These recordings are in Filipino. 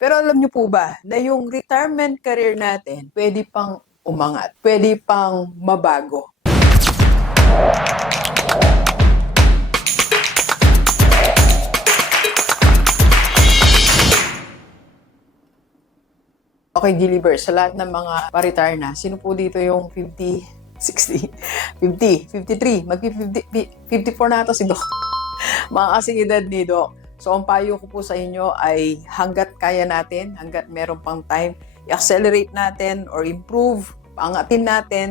Pero alam niyo po ba na yung retirement career natin pwede pang umangat, pwede pang mabago. Okay, Gilliver, sa lahat ng mga pa-retire na, sino po dito yung 50, 60, 50, 53, mag-54 na ito si Doc. Mga kasing edad ni Doc. So, ang payo ko po sa inyo ay hanggat kaya natin, hanggat meron pang time, i-accelerate natin or improve, paangatin natin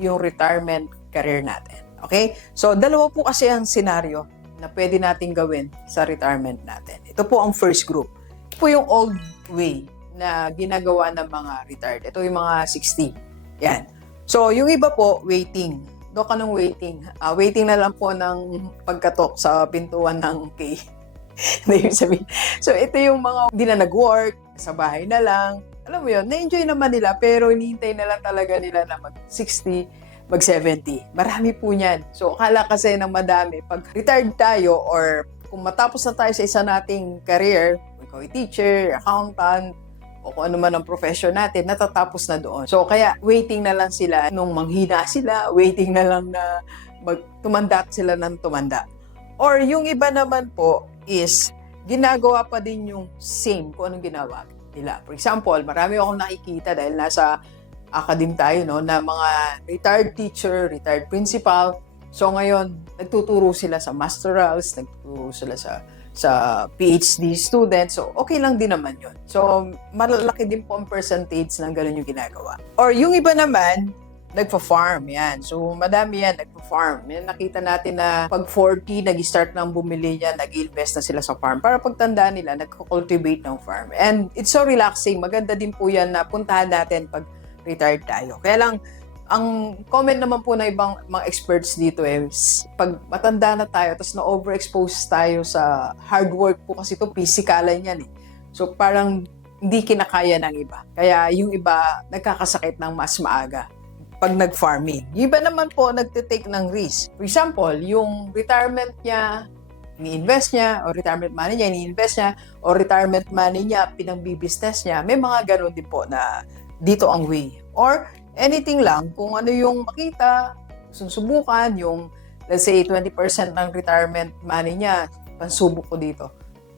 yung retirement career natin. Okay? So, dalawa po kasi ang senaryo na pwede natin gawin sa retirement natin. Ito po ang first group. Ito po yung old way na ginagawa ng mga retired. Ito yung mga 60. Yan. So, yung iba po, waiting. Doon ka ng waiting. Waiting na lang po ng pagkatok sa pintuan ng K. So, ito yung mga hindi na nag-work, sa bahay na lang. Alam mo yun, na-enjoy naman nila, pero hinihintay na lang talaga nila na mag-60, mag-70. Marami po niyan. So, akala kasi ng madami, pag retired tayo or kung matapos na tayo sa isa nating career, ikaw ay teacher, accountant, o kung ano man ang profession natin, natatapos na doon. So, kaya waiting na lang sila nung manghina sila, waiting na lang na tumanda sila ng tumanda. Or yung iba naman po is ginagawa pa din yung same kung anong ginawa nila. For example, marami akong nakikita dahil nasa academe tayo, no, na mga retired teacher, retired principal. So, ngayon, nagtuturo sila sa masterals, nagtuturo sila sa PhD students. So, okay lang din naman yun. So, malalaki din po ang percentage ng ganun yung ginagawa. Or yung iba naman, nagpa-farm. Yan. So, madami yan, nagpa-farm. Yan, nakita natin na pag 40, nag-start ng bumili yan, nag-invest na sila sa farm. Para pagtanda nila, nag-cultivate ng farm. And it's so relaxing. Maganda din po yan na puntahan natin pag retired tayo. Kaya lang, ang comment naman po na ibang mga experts dito is pag matanda na tayo tapos na-overexpose tayo sa hard work po kasi ito physikalan yan eh. So parang hindi kinakaya ng iba. Kaya yung iba nagkakasakit ng mas maaga pag nag-farming. Yung iba naman po nagtitake ng risk. For example, yung retirement niya, ini-invest niya, o retirement money niya, ini-invest niya, o retirement money niya, pinang-business niya. May mga ganun din po na dito ang way. Or anything lang, kung ano yung makita, susubukan, yung let's say 20% ng retirement money niya, pansubok ko dito.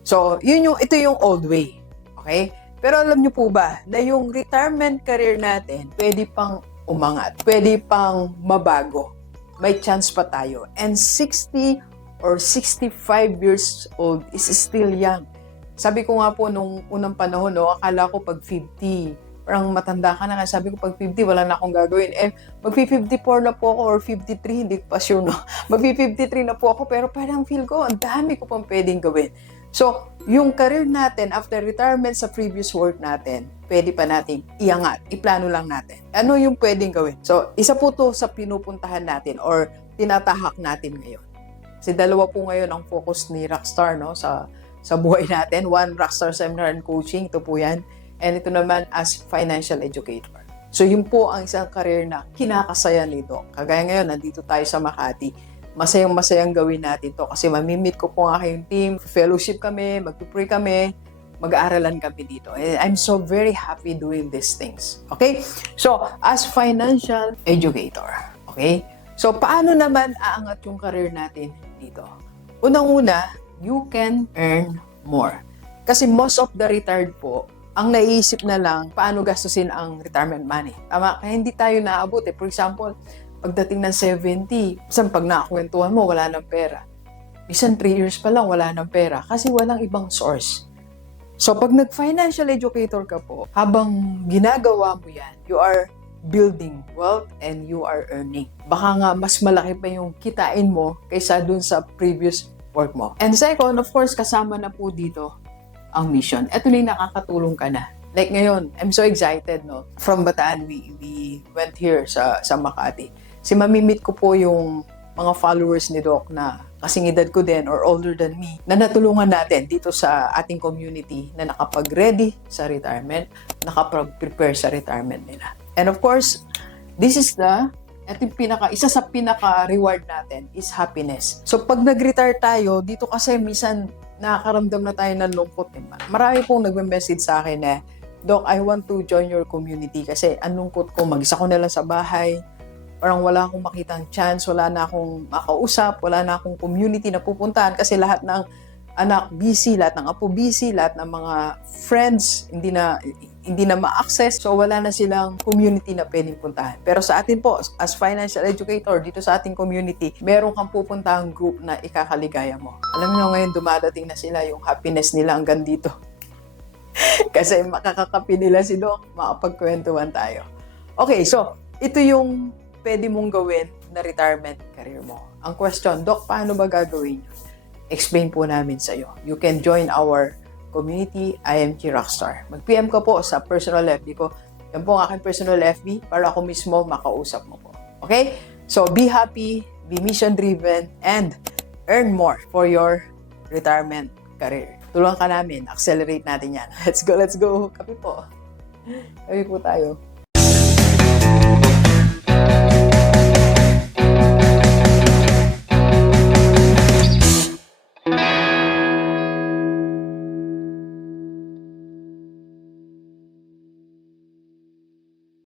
So, ito yung old way. Okay? Pero alam niyo po ba na yung retirement career natin pwede pang umangat, pwede pang mabago. May chance pa tayo. And 60 or 65 years old is still young. Sabi ko nga po nung unang panahon, no, akala ko pag 50, parang matanda ka na. Sabi ko, pag 50, wala na akong gagawin. Eh, mag-54 na po ako or 53, hindi ko pa sure, no? Mag-53 na po ako, pero parang feel ko, ang dami ko pang pwedeng gawin. So, yung career natin after retirement sa previous work natin, pwede pa natin iangat, iplano lang natin. Ano yung pwedeng gawin? So, isa po to sa pinupuntahan natin or tinatahak natin ngayon. Kasi dalawa po ngayon ang focus ni Rockstar, no? Sa buhay natin. One, Rockstar Seminar and Coaching, ito po yan. And ito naman as financial educator. So yun po ang isang career na kinakasaya nito. Kagaya ngayon, nandito tayo sa Makati. Masayang-masayang gawin natin to kasi mamimit ko po ang aking team, fellowship kami, magpipray kami, mag-aaralan kami dito. And I'm so very happy doing these things. Okay? So, as financial educator. Okay? So, paano naman aangat yung career natin dito? Unang-una, you can earn more. Kasi most of the retired po, ang naiisip na lang, paano gastusin ang retirement money. Tama? Kaya hindi tayo naabot eh. For example, pagdating ng 70, isang pag nakakwentuhan mo, wala ng pera. Isang 3 years pa lang, wala ng pera. Kasi walang ibang source. So, pag nag-financial educator ka po, habang ginagawa mo yan, you are building wealth and you are earning. Baka nga, mas malaki pa yung kitain mo kaysa dun sa previous work mo. And second, of course, kasama na po dito ang mission. Ito na yung nakakatulong ka na. Like ngayon, I'm so excited, no? From Bataan, we went here sa Makati. Si mamimit ko po yung mga followers ni Doc na kasing edad ko din or older than me, na natulungan natin dito sa ating community na nakapag-ready sa retirement, nakapag-prepare sa retirement nila. And of course, this is isa sa pinaka-reward natin is happiness. So pag nag-retire tayo, dito kasi minsan nakakaramdam na tayo ng lungkot. Marami pong nagme-message sa akin na, Doc, I want to join your community kasi ang lungkot ko, mag-isa ko na lang sa bahay. Parang wala akong makitang chance, wala na akong makausap, wala na akong community na pupuntahan kasi lahat ng anak busy, lahat ng apo busy, lahat ng mga friends hindi na ma-access. So wala na silang community na pwedeng puntahan. Pero sa atin po, as financial educator dito sa ating community, meron kang pupuntahang group na ikakaligaya mo. Alam niyo ngayon dumadating na sila, yung happiness nila hanggang dito. Kasi makakakapi nila si Doc, makapagkwentuhan tayo. Okay, so ito yung pwede mong gawin na retirement career mo. Ang question, Doc, paano ba gagawin yun? Explain po namin sa iyo. You can join our community, IMG Rockstar. Mag-PM ka po sa personal FB ko. Yan po ang aking personal FB para ako mismo makausap mo po. Okay? So, be happy, be mission-driven, and earn more for your retirement career. Tulungan ka namin. Accelerate natin yan. Let's go, let's go. Kape po. Kape po tayo.